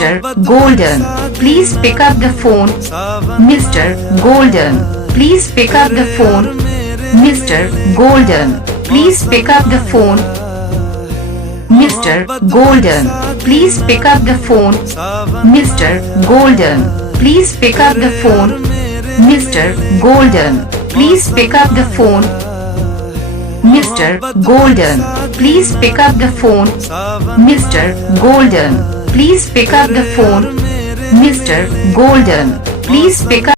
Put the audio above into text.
Mr. Golden, please pick up the phone. Mr. Golden, please pick up the phone. Mr. Golden, please pick up the phone. Mr. Golden, please pick up the phone. Mr. Golden, please pick up the phone. Mr. Golden, please pick up the phone. Mr. Golden, please pick up the phone. Mr. Golden, please pick up the phone. Mr. Golden, please pick up